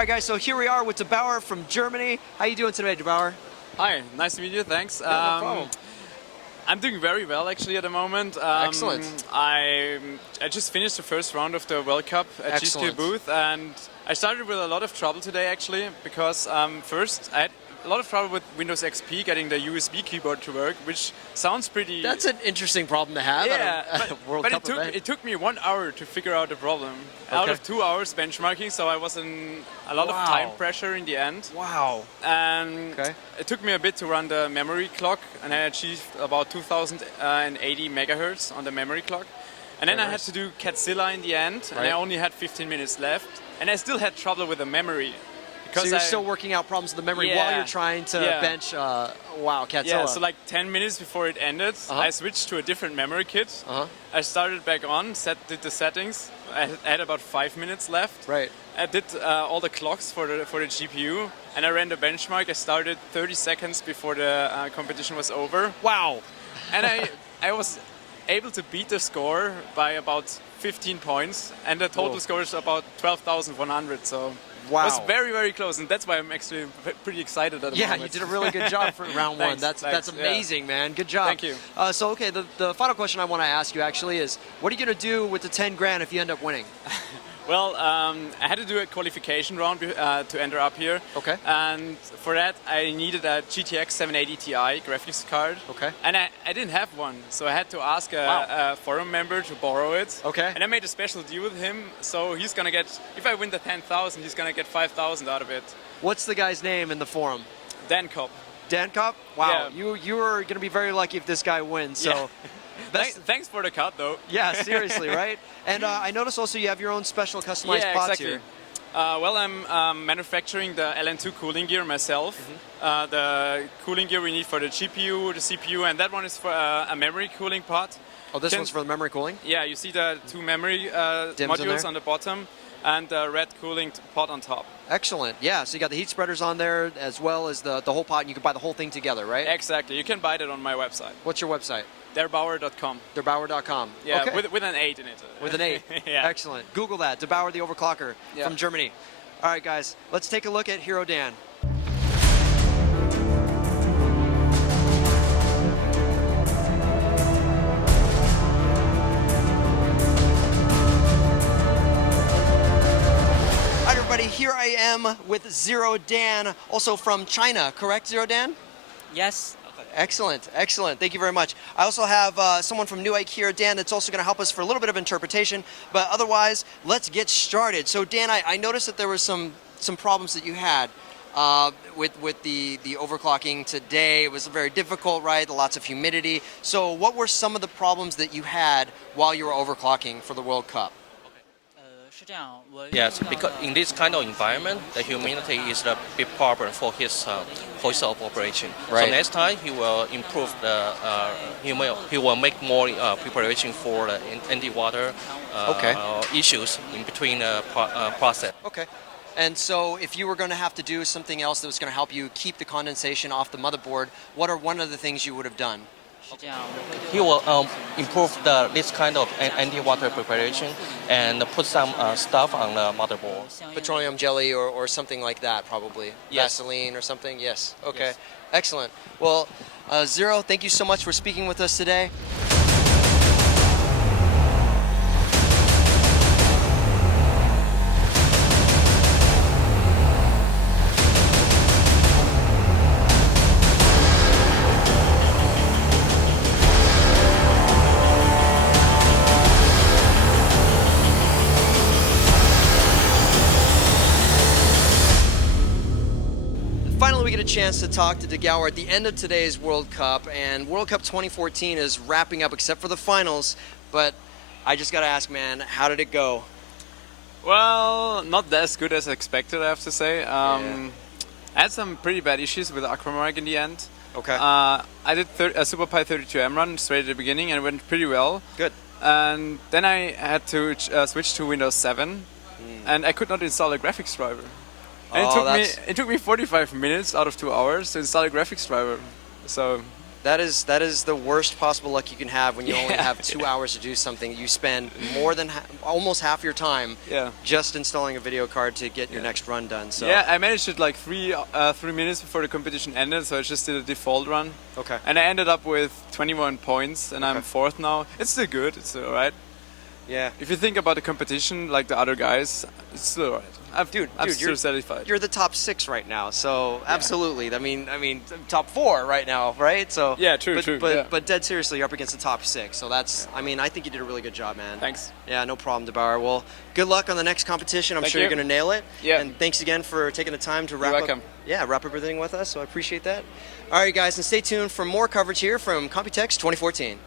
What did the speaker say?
right, guys, so here we are with DeBauer from Germany. How you doing today, DeBauer? Hi, nice to meet you, thanks. No problem. I'm doing very well actually at the moment. Excellent. I just finished the first round of the World Cup at G.Skill booth, and I started with a lot of trouble today actually, because first I had a lot of trouble with Windows XP getting the USB keyboard to work, which sounds pretty... That's an interesting problem to have at a World Cup event. It took me 1 hour to figure out the problem. Out of 2 hours benchmarking, so I was in a lot of time pressure in the end. Wow. And it took me a bit to run the memory clock, and I achieved about 2080 megahertz on the memory clock. And then I had to do Catzilla in the end, and I only had 15 minutes left. And I still had trouble with the memory. So you're still working out problems with the memory while you're trying to bench, Catzilla. Yeah, so like 10 minutes before it ended, I switched to a different memory kit. I started back on, did the settings. I had about 5 minutes left. Right. I did all the clocks for the GPU, and I ran the benchmark. I started 30 seconds before the competition was over. Wow. And I was able to beat the score by about 15 points, and the total score is about 12,100. So. Wow. It was very, very close, and that's why I'm actually pretty excited at the moment. Yeah, you did a really good job for round one. That's amazing, man. Good job. Thank you. So, okay, the final question I want to ask you actually is, what are you going to do with the 10 grand if you end up winning? Well, I had to do a qualification round to enter up here. Okay. And for that, I needed a GTX 780 Ti graphics card. Okay. And I didn't have one, so I had to ask a forum member to borrow it. Okay. And I made a special deal with him, so he's going to get, if I win the 10,000, he's going to get 5,000 out of it. What's the guy's name in the forum? Dan Kopp. Dan Kopp? Wow. Yeah. You are going to be very lucky if this guy wins. So. Thanks for the cut, though. Yeah, seriously, right? And I noticed also you have your own special customized pots here. Well, I'm manufacturing the LN2 cooling gear myself. The cooling gear we need for the GPU, the CPU, and that one is for a memory cooling pot. Oh, this one's for the memory cooling? Yeah, you see the two memory modules on the bottom and the red cooling pot on top. Excellent. Yeah, so you got the heat spreaders on there as well as the whole pot, and you can buy the whole thing together, right? Exactly. You can buy it on my website. What's your website? DeBauer.com. DeBauer.com. Yeah, okay. with an 8 in it. With an 8. Yeah. Excellent. Google that. DeBauer the Overclocker from Germany. All right, guys, let's take a look at Hero Dan. All right, everybody, here I am with Zero Dan, also from China, correct, Zero Dan? Yes. Excellent, excellent. Thank you very much. I also have someone from Newegg here, Dan, that's also going to help us for a little bit of interpretation. But otherwise, let's get started. So, Dan, I noticed that there were some problems that you had with the overclocking today. It was very difficult, right? Lots of humidity. So, what were some of the problems that you had while you were overclocking for the World Cup? Yes, because in this kind of environment, the humidity is a big problem for his operation. Right. So next time he will improve the he will make more preparation for the anti-water issues in between the process. Okay. And so if you were going to have to do something else that was going to help you keep the condensation off the motherboard, what are one of the things you would have done? He will improve this kind of anti-water preparation and put some stuff on the motherboard. Petroleum jelly or something like that, probably. Yes. Vaseline or something? Yes. Okay. Yes. Excellent. Well, Zero, thank you so much for speaking with us today. Finally, we get a chance to talk to DeBauer at the end of today's World Cup, and World Cup 2014 is wrapping up except for the finals, but I just got to ask, man, how did it go? Well, not as good as expected, I have to say. I had some pretty bad issues with Aquamark in the end. Okay. I did a SuperPi 32M run straight at the beginning, and it went pretty well. Good. And then I had to switch to Windows 7, and I could not install a graphics driver. And it took me 45 minutes out of 2 hours to install a graphics driver. So That is the worst possible luck you can have when you only have 2 hours to do something. You spend more than almost half your time just installing a video card to get your next run done. So yeah, I managed it like 3 minutes before the competition ended, so I just did a default run. Okay. And I ended up with 21 points, and I'm 4th now. It's still good. It's still alright. Yeah. If you think about the competition, like the other guys, it's still alright. I'm still satisfied. You're the top 6 right now, so absolutely. I mean, top 4 right now, right? So yeah, true. But dead seriously, you're up against the top 6. So that's, I mean, I think you did a really good job, man. Thanks. Yeah, no problem, DeBauer. Well, good luck on the next competition. I'm sure you're going to nail it. Yeah. And thanks again for taking the time to wrap welcome. up. Yeah, wrap up everything with us. So I appreciate that. All right, guys, and stay tuned for more coverage here from Computex 2014.